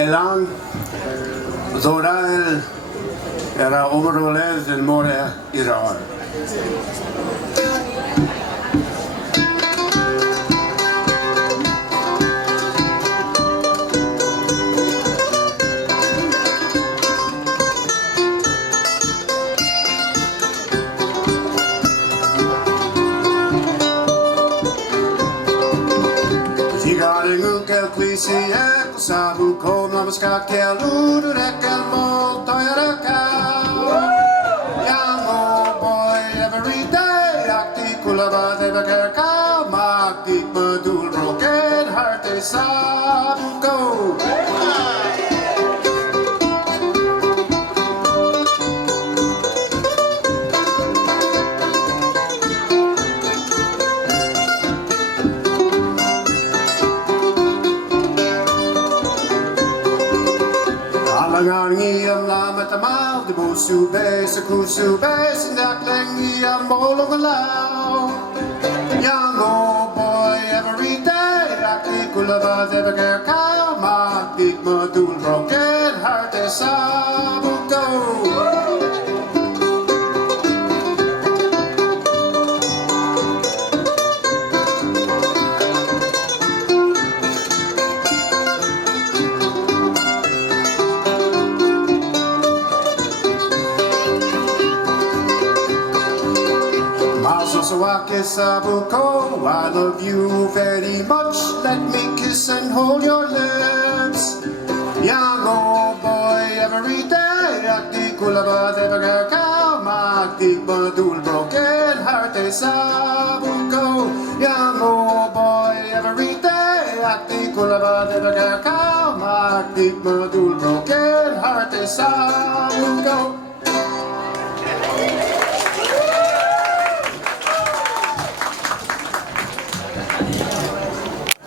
Elan, Zorael, era Omerolez and More Irar. Sabu ko namaskar ke ludu rekel mo toyaraka. Young old boy every day akti kulaba devaker ka magdi padul broken heart sabu ko. Langangi am lamat amal de busube sa kusube sindaklengi am bolong alaw. Young old boy every day akti kulaba devaker ka magdik madul broken heart sabu ko. Sawake Sabuko, I love you very much. Let me kiss and hold your lips. Young old boy every day, akti kulaba devagar ka, magdi badul broken heart Sabuko. Young old boy every day, akti kulaba devagar ka, magdi badul broken heart Sabuko.